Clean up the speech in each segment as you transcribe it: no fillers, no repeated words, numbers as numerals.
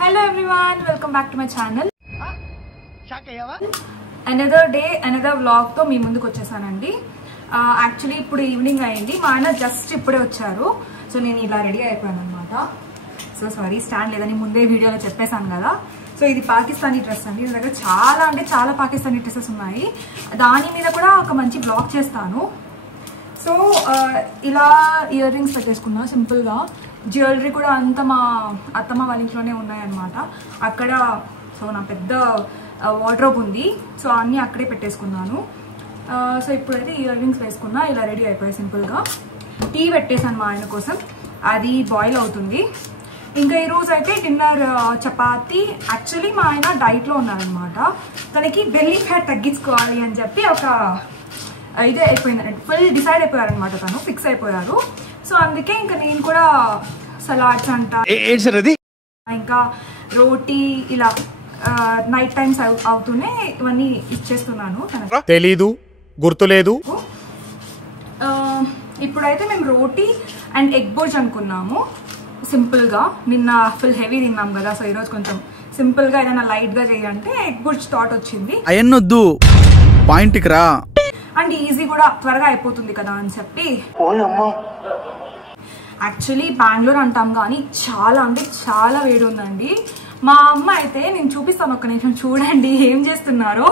Hello everyone, welcome back to my channel. Another day, another vlog తో మీ ముందుకు వచ్చేసానండి. Actually ఇప్పుడు ఈవినింగ్ అయింది. మా ఆయన జస్ట్ ఇప్పుడే వచ్చారు. సో నేను ఇలా రెడీ అయిపోయాను అనమాట. సో సారీ స్టాండ్ లేదని ముందే వీడియోలో చెప్పేశాను కదా. సో ఇది పాకిస్తానీ డ్రెస్ అండి. దీని దగ్గర చాలా పాకిస్తానీ డ్రెస్సెస్ ఉన్నాయి. దాని మీద కూడా ఒక మంచి బ్లాగ్ చేస్తాను. సో ఇలా ఇయర్ రింగ్స్ పెట్టేసుకున్నా సింపుల్గా. జ్యువెలరీ కూడా అంతా మా అత్తమ్మ వాళ్ళ ఇంట్లోనే ఉన్నాయన్నమాట. అక్కడ సో నా పెద్ద వార్డ్రోబ్ ఉంది. సో అన్నీ అక్కడే పెట్టేసుకున్నాను. సో ఇప్పుడైతే ఇయర్ రింగ్స్ వేసుకున్నా. ఇలా రెడీ అయిపోయాయి సింపుల్గా. టీ పెట్టేసాను మా ఆయన కోసం, అది బాయిల్ అవుతుంది. ఇంకా ఈరోజు అయితే డిన్నర్ చపాతి. యాక్చువల్లీ మా ఆయన డైట్లో ఉన్నారనమాట. తనకి బెల్లీ ఫ్యాట్ తగ్గించుకోవాలి అని చెప్పి ఒక ఇదే అయిపోయింది, ఫుల్ డిసైడ్ అయిపోయారనమాట. తను ఫిక్స్ అయిపోయారు. సో అందుకే ఇంకా నేను కూడా సలాడ్స్ అంట, ఇంకా రోటీ ఇలా నైట్ టైమ్స్ అవుతూనే ఇవన్నీ ఇచ్చేస్తున్నాను. తెలీదు, గుర్తులేదు. ఇప్పుడైతే మేము రోటీ అండ్ ఎగ్ బోజ్ అనుకున్నాము సింపుల్గా. నిన్న ఫుల్ హెవీ తిన్నాం కదా. సో ఈరోజు కొంచెం సింపుల్గా ఏదైనా లైట్గా చేయాలంటే ఎగ్ బోజ్ థాట్ వచ్చింది. అయ్యొద్దు, పాయింట్కి రా. అండ్ ఈజీ కూడా, త్వరగా అయిపోతుంది కదా అని చెప్పి. యాక్చువల్లీ బెంగళూరు అంటాం కానీ చాలా అంటే చాలా వేడి ఉందండి. మా అమ్మ అయితే, నేను చూపిస్తాను ఒక్క నిమిషం చూడండి ఏం చేస్తున్నారో.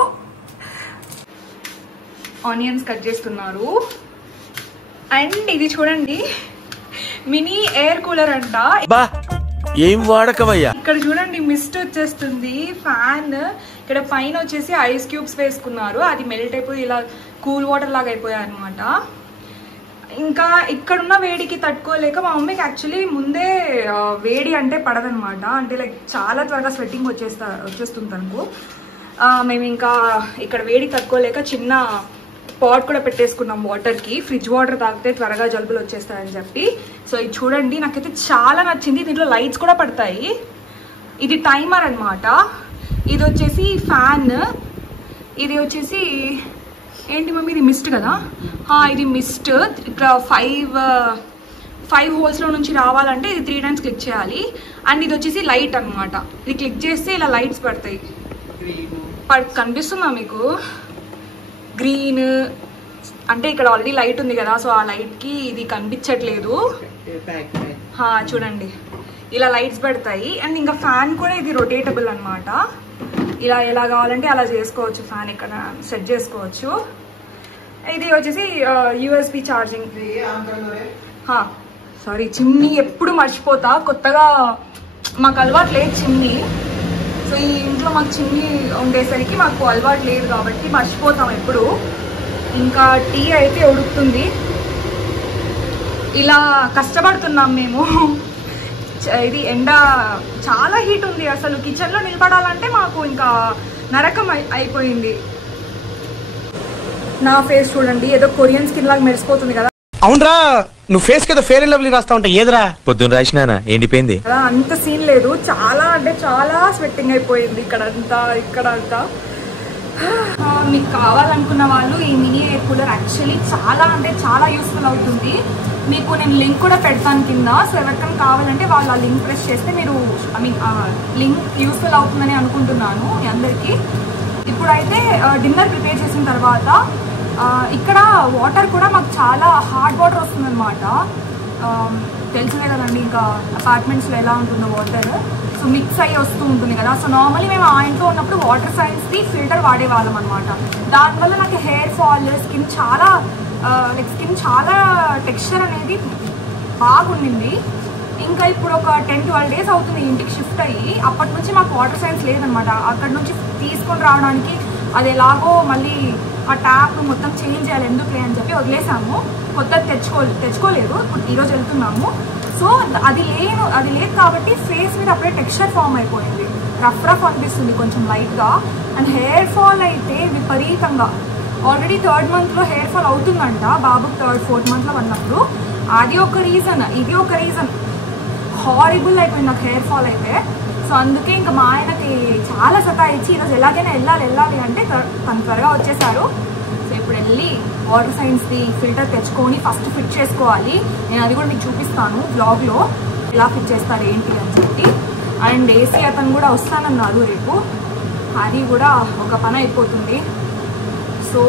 ఆనియన్స్ కట్ చేస్తున్నారు. అండ్ ఇది చూడండి మినీ ఎయిర్ కూలర్ అంట. ఏం వాడకవయ్యా. ఇక్కడ చూడండి మిస్ట్ వచ్చేస్తుంది. ఫ్యాన్ ఇక్కడ పైన వచ్చేసి ఐస్ క్యూబ్స్ వేసుకున్నారు. అది మెల్ట్ అయిపోయి ఇలా కూల్ వాటర్ లాగా అయిపోయాయి అనమాట. ఇంకా ఇక్కడున్న వేడికి తట్టుకోలేక మా మమ్మీకి యాక్చువల్లీ ముందే వేడి అంటే పడదనమాట. అంటే లైక్ చాలా త్వరగా స్వెట్టింగ్ వచ్చేస్తుంది తనకు. మేము ఇంకా ఇక్కడ వేడి తట్టుకోలేక చిన్న పాట్ కూడా పెట్టేసుకున్నాం వాటర్కి. ఫ్రిడ్జ్ వాటర్ తాగితే త్వరగా జలుబులు వచ్చేస్తాయని చెప్పి. సో ఇది చూడండి, నాకైతే చాలా నచ్చింది. దీంట్లో లైట్స్ కూడా పడతాయి. ఇది టైమర్ అనమాట. ఇది వచ్చేసి ఫ్యాన్. ఇది వచ్చేసి ఏంటి మమ్మీ, ఇది మిస్ట్ కదా. ఇది మిస్ట్. ఇక్కడ ఫైవ్ హోల్స్లో నుంచి రావాలంటే ఇది 3 times క్లిక్ చేయాలి. అండ్ ఇది వచ్చేసి లైట్ అనమాట. ఇది క్లిక్ చేస్తే ఇలా లైట్స్ పడతాయి. కనిపిస్తుందా మీకు? గ్రీన్ అంటే ఇక్కడ ఆల్రెడీ లైట్ ఉంది కదా. సో ఆ లైట్కి ఇది కనిపించట్లేదు. చూడండి ఇలా లైట్స్ పడతాయి. అండ్ ఇంకా ఫ్యాన్ కూడా ఇది రొటేటబుల్ అనమాట. ఇలా ఎలా కావాలంటే అలా చేసుకోవచ్చు. ఫ్యాన్ ఇక్కడ సెట్ చేసుకోవచ్చు. ఇది వచ్చేసి USB ఛార్జింగ్. సారీ చిమ్నీ ఎప్పుడు మర్చిపోతా. కొత్తగా మాకు అలవాటు లేదు చిమ్నీ. సో ఈ ఇంట్లో మాకు చిమ్నీ ఉండేసరికి మాకు అలవాటు లేదు కాబట్టి మర్చిపోతాం ఎప్పుడు. ఇంకా టీ అయితే ఉడుకుతుంది. ఇలా కష్టపడుతున్నాం మేము. ఇది ఎండ చాలా హీట్ ఉంది. అసలు కిచెన్లో నిలబడాలంటే మాకు ఇంకా నరకం అయిపోయింది. నా ఫేస్ చూడండి, ఏదో కొరియన్ స్కిన్ లాగా మెరిసిపోతుంది కదా. అవునరా, నువ్వు ఫేస్ కదా ఫెయిర్ అండ్ లవ్లీ రాస్తా ఉంటా. ఏదిరా పొద్దున్న రాసినా ఎండిపోయింది. అంత సీన్ లేదు. చాలా అంటే చాలా స్వెట్టింగ్ అయిపోయింది ఇక్కడంతా, ఇక్కడంతా. మీకు కావాలనుకున్న వాళ్ళు ఈ మినీ ఎయిర్ కూలర్ యాక్చువల్లీ చాలా అంటే చాలా యూస్ఫుల్ అవుతుంది. మీకు నేను లింక్ కూడా పెడతాను కింద. సో ఎవరికైనా కావాలంటే వాళ్ళు ఆ లింక్ ప్రెస్ చేస్తే మీరు లింక్ యూస్ఫుల్ అవుతుందని అనుకుంటున్నాను మీ అందరికీ. ఇప్పుడైతే డిన్నర్ ప్రిపేర్ చేసిన తర్వాత ఇక్కడ వాటర్ కూడా మాకు చాలా హాట్ వాటర్ వస్తుందన్నమాట. తెలిసినే కదండి ఇంకా అపార్ట్మెంట్స్లో ఎలా ఉంటుందో వాటర్. సో మిక్స్ అయ్యి వస్తూ ఉంటుంది కదా. సో నార్మల్లీ మేము ఆ ఇంట్లో ఉన్నప్పుడు వాటర్ సైన్స్ది ఫిల్టర్ వాడేవాళ్ళం అనమాట. దానివల్ల నాకు హెయిర్ ఫాల్, స్కిన్ చాలా టెక్స్చర్ అనేది బాగుండింది. ఇంకా ఇప్పుడు ఒక 10-12 days అవుతుంది ఇంటికి షిఫ్ట్ అయ్యి. అప్పటి నుంచి మాకు వాటర్ సైన్స్ లేదనమాట. అక్కడ నుంచి తీసుకొని రావడానికి అది ఎలాగో మళ్ళీ ఆ ట్యాప్ మొత్తం చేంజ్ చేయాలి ఎందుకులే అని చెప్పి వదిలేసాము. కొత్తది తెచ్చుకోలేదు. ఇప్పుడు ఈరోజు వెళ్తున్నాము. సో అది లేదు కాబట్టి ఫేస్ మీద అప్పుడే టెక్స్చర్ ఫామ్ అయిపోయింది. రఫ్ అనిపిస్తుంది కొంచెం లైట్గా. అండ్ హెయిర్ ఫాల్ అయితే విపరీతంగా. ఆల్రెడీ 3rd monthలో హెయిర్ ఫాల్ అవుతుందంట. బాబుకి 3rd, 4th monthలో ఉన్నప్పుడు. అది ఒక రీజన్, ఇది ఒక రీజన్. హారిబుల్ అయిపోయింది నాకు హెయిర్ ఫాల్ అయితే. సో అందుకే ఇంకా మా ఆయనకి చాలా సతాయిచ్చి ఈరోజు ఎలాగైనా వెళ్ళాలి అంటే తను త్వరగా వచ్చేసారు. సో ఇప్పుడు వెళ్ళి వాటర్ సైన్స్ది ఫిల్టర్ తెచ్చుకొని ఫస్ట్ ఫిట్ చేసుకోవాలి. నేను అది కూడా మీకు చూపిస్తాను బ్లాగ్లో ఎలా ఫిట్ చేస్తారు ఏంటి అని చెప్పి. అండ్ ఏసీ అతను కూడా వస్తానన్నారు రేపు. అది కూడా ఒక పని అయిపోతుంది. సో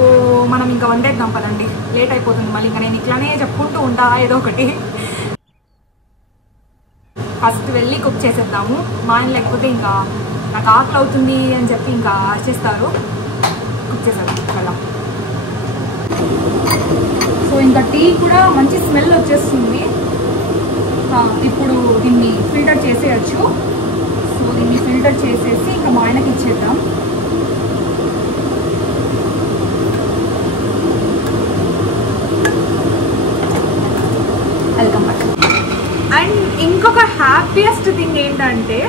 మనం ఇంకా వండేద్దాం పదండి, లేట్ అయిపోతుంది మళ్ళీ. ఇంకా నేను ఇట్లానే చెప్పుకుంటూ ఉంటా ఏదో ఒకటి. ఫస్ట్ వెళ్ళి కుక్ చేసేద్దాము. మా ఆయన లేకపోతే ఇంకా నాకు ఆకలి అవుతుంది అని చెప్పి ఇంకా చేస్తారు. కుక్ చేసేద్దాం వెళ్దాం. సో ఇంకా టీ కూడా మంచి స్మెల్ వచ్చేస్తుంది. ఇప్పుడు దీన్ని ఫిల్టర్ చేసేయచ్చు. సో దీన్ని ఫిల్టర్ చేసేసి ఇంకా మా ఆయనకి ఇచ్చేద్దాం. Welcome back. అండ్ ఇంకొక హ్యాపీయెస్ట్ థింగ్ ఏంటంటే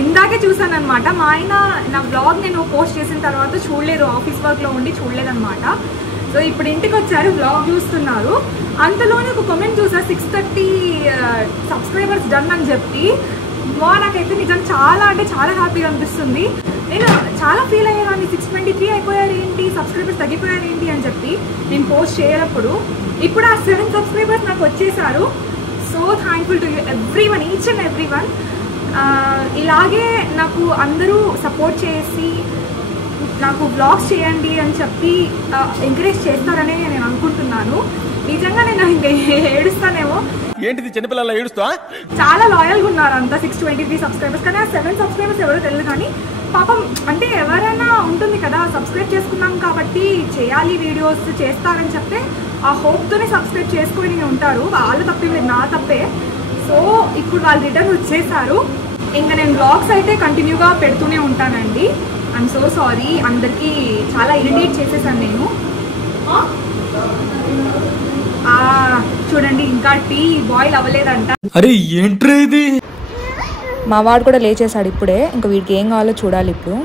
ఇందాకే చూసాను అనమాట. మా ఆయన నా బ్లాగ్ నేను పోస్ట్ చేసిన తర్వాత చూడలేదు, ఆఫీస్ వర్క్లో ఉండి చూడలేదన్నమాట. సో ఇప్పుడు ఇంటికి వచ్చారు, బ్లాగ్ చూస్తున్నారు. అంతలోనే ఒక కామెంట్ చూసా 630 సబ్స్క్రైబర్స్ డన్ అని చెప్పి. నాకైతే నిజంగా చాలా అంటే చాలా హ్యాపీగా అనిపిస్తుంది. నేను చాలా ఫీల్ అయ్యేదాన్ని, 623 అయిపోయారు ఏంటి, సబ్స్క్రైబర్స్ తగ్గిపోయారు ఏంటి అని చెప్పి నేను పోస్ట్ చేయనప్పుడు. ఇప్పుడు ఆ 7 సబ్స్క్రైబర్స్ నాకు వచ్చేసారు. So thankful to you everyone, each and everyone. ఇలాగే నాకు అందరూ సపోర్ట్ చేసి నాకు బ్లాగ్స్ చేయండి అని చెప్పి ఎంకరేజ్ చేస్తారనే నేను అనుకుంటున్నాను. నిజంగా నేను ఇంకా ఏడుస్తానేమో, ఏంటిది చిన్నపిల్లల ఏడుస్తా. చాలా లాయల్గా ఉన్నారు అంతా 623 సబ్స్క్రైబర్స్. కానీ ఆ 7 సబ్స్క్రైబర్స్ ఎవరో తెలియదు. కానీ పాపం అంటే ఎవరైనా ఉంటుంది కదా, సబ్స్క్రైబ్ చేసుకున్నాం కాబట్టి చేయాలి వీడియోస్ చేస్తారని చెప్తే ఆ హోప్తోనే సబ్స్క్రైబ్ చేసుకొని ఉంటారు. వాళ్ళ తప్పే లేదు, నా తప్పే. సో ఇప్పుడు వాళ్ళు రిటర్న్ వచ్చేసారు. ఇంకా నేను బ్లాగ్స్ అయితే కంటిన్యూగా పెడుతూనే ఉంటానండి. ఐఎమ్ సో సారీ, అందరికీ చాలా ఇరిటేట్ చేసేసాను నేను. చూడండి ఇంకా టీ బాయిల్ అవ్వలేదంట. అరే ఏంట్రా ఇది? మా వాడు కూడా లేచేసాడు ఇప్పుడే. ఇంకా వీడికి ఏం కావాలో చూడాలి ఇప్పుడు.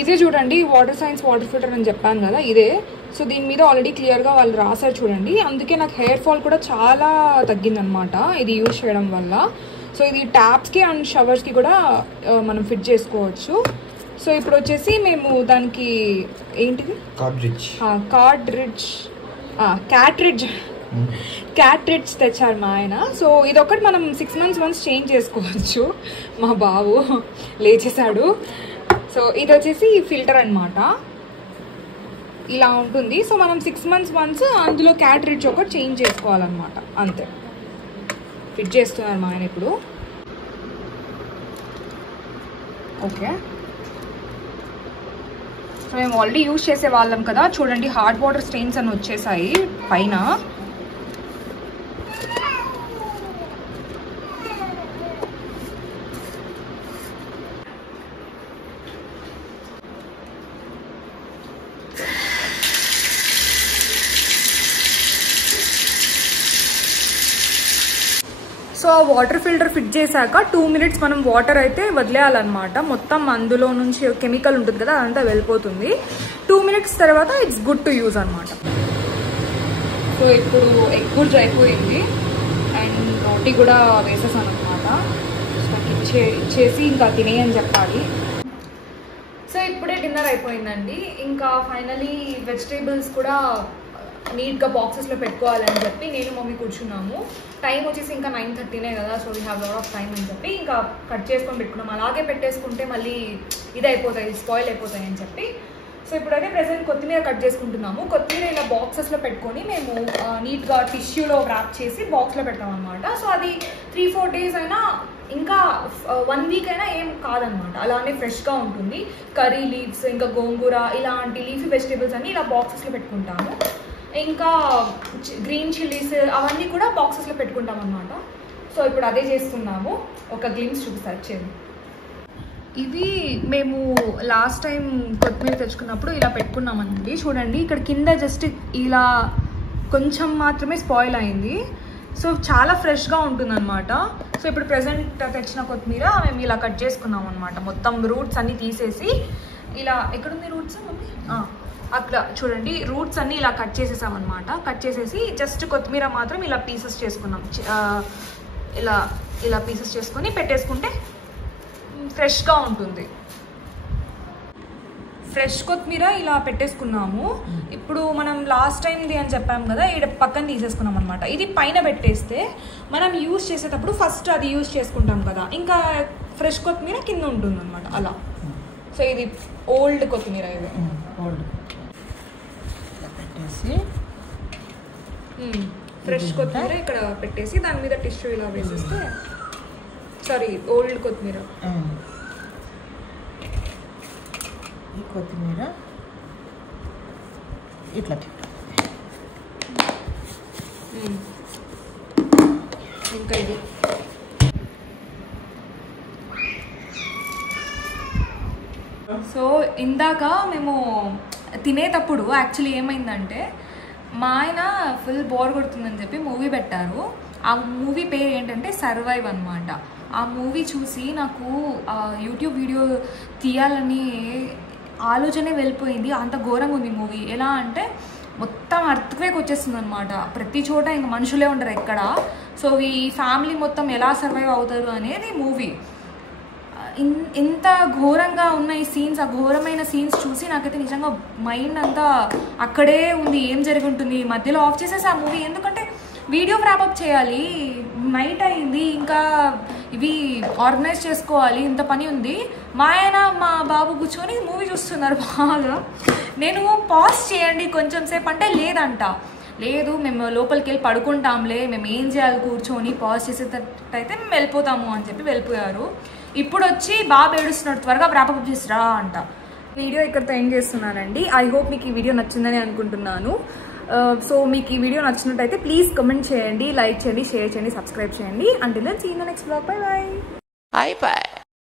ఇదే చూడండి, వాటర్ సైన్స్ వాటర్ ఫిల్టర్ అని చెప్పాను కదా, ఇదే. సో దీని మీద ఆల్రెడీ క్లియర్గా వాళ్ళు రాశారు చూడండి. అందుకే నాకు హెయిర్ ఫాల్ కూడా చాలా తగ్గిందనమాట ఇది యూజ్ చేయడం వల్ల. సో ఇది ట్యాప్స్కి అండ్ షవర్స్కి కూడా మనం ఫిట్ చేసుకోవచ్చు. సో ఇప్పుడు వచ్చేసి మేము దానికి ఏంటిది క్యాట్రిడ్జ్ తెచ్చారు మా ఆయన. సో ఇదొకటి మనం 6 months వన్స్ చేంజ్ చేసుకోవచ్చు. మా బాబు లేచేసాడు. సో ఇది వచ్చేసి ఫిల్టర్ అనమాట, ఇలా ఉంటుంది. సో మనం 6 months వన్స్ అందులో క్యాట్రిడ్జ్ ఒకటి చేంజ్ చేసుకోవాలన్నమాట, అంతే. ఫిట్ చేస్తున్నారు మా ఆయన ఇప్పుడు. ఓకే, సో మేము ఆల్రెడీ యూజ్ చేసే వాళ్ళం కదా. చూడండి హార్డ్ వాటర్ స్టెయిన్స్ అని వచ్చేసాయి పైన. సో వాటర్ ఫిల్టర్ ఫిట్ చేశాక 2 minutes మనం వాటర్ అయితే వదిలేయాలన్నమాట. మొత్తం అందులో నుంచి కెమికల్ ఉంటుంది కదా, అదంతా వెళ్ళిపోతుంది. 2 minutes తర్వాత ఇట్స్ గుడ్ టు యూజ్ అనమాట. సో ఇప్పుడు ఎగ్ గుడ్జ్ అయిపోయింది అండ్ రోటీ కూడా వేసేసాను అనమాట. ఇచ్చేసి ఇంకా తినేయని చెప్పాలి. సో ఇప్పుడే డిన్నర్ అయిపోయిందండి. ఇంకా ఫైనలీ వెజిటేబుల్స్ కూడా నీట్గా బాక్సెస్లో పెట్టుకోవాలని చెప్పి నేను మమ్మీ కూర్చున్నాము. టైం వచ్చేసి ఇంకా 9:30 కదా. So we have lot of time అని చెప్పి ఇంకా కట్ చేసుకొని పెట్టుకున్నాం. అలాగే పెట్టేసుకుంటే మళ్ళీ ఇది అయిపోతాయి, స్పాయిల్ అయిపోతాయి అని చెప్పి. సో ఇప్పుడైతే ప్రెసెంట్ కొత్తిమీర కట్ చేసుకుంటున్నాము. కొత్తిమీర ఇలా బాక్సెస్లో పెట్టుకొని మేము నీట్గా టిష్యూలో ర్యాప్ చేసి బాక్స్లో పెడతాం అనమాట. సో అది 3-4 days అయినా, ఇంకా 1 week అయినా ఏం కాదనమాట, అలానే ఫ్రెష్గా ఉంటుంది. కర్రీ లీవ్స్, ఇంకా గోంగూర, ఇలాంటి లీఫీ వెజిటేబుల్స్ అన్ని ఇలా బాక్సెస్లో పెట్టుకుంటాము. ఇంకా గ్రీన్ చిల్లీస్ అవన్నీ కూడా బాక్సెస్లో పెట్టుకుంటాం అనమాట. సో ఇప్పుడు అదే చేస్తున్నాము. ఒక గ్లిమ్స్ చూపిస్తారు చేయండి. ఇవి మేము లాస్ట్ టైం కొత్తిమీర తెచ్చుకున్నప్పుడు ఇలా పెట్టుకున్నామండి. చూడండి ఇక్కడ కింద జస్ట్ ఇలా కొంచెం మాత్రమే స్పాయిల్ అయింది. సో చాలా ఫ్రెష్గా ఉంటుంది అనమాట. సో ఇప్పుడు ప్రెసెంట్ తెచ్చిన కొత్తిమీర మేము ఇలా కట్ చేసుకున్నాం అనమాట. మొత్తం రూట్స్ అన్నీ తీసేసి ఇలా, ఎక్కడుంది రూట్స్ మమ్మీ? అక్కడ చూడండి, రూట్స్ అన్నీ ఇలా కట్ చేసేసాం అనమాట. కట్ చేసేసి జస్ట్ కొత్తిమీర మాత్రం ఇలా పీసెస్ చేసుకున్నాం. ఇలా పీసెస్ చేసుకొని పెట్టేసుకుంటే ఫ్రెష్గా ఉంటుంది. ఫ్రెష్ కొత్తిమీర ఇలా పెట్టేసుకున్నాము. ఇప్పుడు మనం లాస్ట్ టైంది అని చెప్పాము కదా, ఇక్కడ పక్కన తీసేసుకున్నాం అనమాట. ఇది పైన పెట్టేస్తే మనం యూజ్ చేసేటప్పుడు ఫస్ట్ అది యూజ్ చేసుకుంటాం కదా, ఇంకా ఫ్రెష్ కొత్తిమీర కింద ఉంటుంది అనమాట అలా. సో ఇది ఓల్డ్ కొత్తిమీర, ఇది ఓల్డ్ పెట్టేసి ఫ్రెష్ కొత్తిమీర ఇక్కడ పెట్టేసి దాని మీద టిష్యూ ఇలా వేసేస్తే, సారీ ఓల్డ్ కొత్తిమీర, ఈ కొత్తిమీర ఇట్లా ఇంకా ఇది సో ఇందాక మేము తినేటప్పుడు యాక్చువల్లీ ఏమైందంటే మా ఆయన ఫుల్ బోర్ కొడుతుందని చెప్పి మూవీ పెట్టారు. ఆ మూవీ పేరు ఏంటంటే సర్వైవ్ అనమాట. ఆ మూవీ చూసి నాకు యూట్యూబ్ వీడియో తీయాలని ఆలోచనే వెళ్ళిపోయింది. అంత ఘోరంగా ఉంది మూవీ. ఎలా అంటే మొత్తం అర్త్క్వేక్ వచ్చేస్తుంది అనమాట. ప్రతి చోట ఇంకా మనుషులే ఉండరు ఎక్కడ. సో ఈ ఫ్యామిలీ మొత్తం ఎలా సర్వైవ్ అవుతారు అనేది మూవీ. ఇంత ఘోరంగా ఉన్న ఈ సీన్స్, ఆ ఘోరమైన సీన్స్ చూసి నాకైతే నిజంగా మైండ్ అంతా అక్కడే ఉంది. ఏం జరిగి ఉంటుంది, మధ్యలో ఆఫ్ చేసేసి ఆ మూవీ. ఎందుకంటే వీడియో ర్యాపప్ చేయాలి, నైట్ అయింది, ఇంకా ఇవి ఆర్గనైజ్ చేసుకోవాలి, ఇంత పని ఉంది. మా ఆయన మా బాబు కూర్చొని మూవీ చూస్తున్నారు బాగా. నేను పాజ్ చేయండి కొంచెం సేపు అంటే లేదంట. లేదు మేము లోపలికి వెళ్ళి పడుకుంటాంలే, మేము ఏం చేయాలి కూర్చొని, పాజ్ చేసేటట్టయితే మేము వెళ్ళిపోతాము అని చెప్పి వెళ్ళిపోయారు. ఇప్పుడు వచ్చి బాబు ఏడుస్తున్నాడు, త్వరగా ర్యాపప్ చేసిరా అంట. వీడియో ఇక్కడితో ఎండ్ చేస్తున్నానండి. ఐ హోప్ మీకు ఈ వీడియో నచ్చిందని అనుకుంటున్నాను. సో మీకు ఈ వీడియో నచ్చినట్టయితే ప్లీజ్ కమెంట్ చేయండి, లైక్ చేయండి, షేర్ చేయండి, సబ్స్క్రైబ్ చేయండి. Until then see you in the next vlog. Bye by.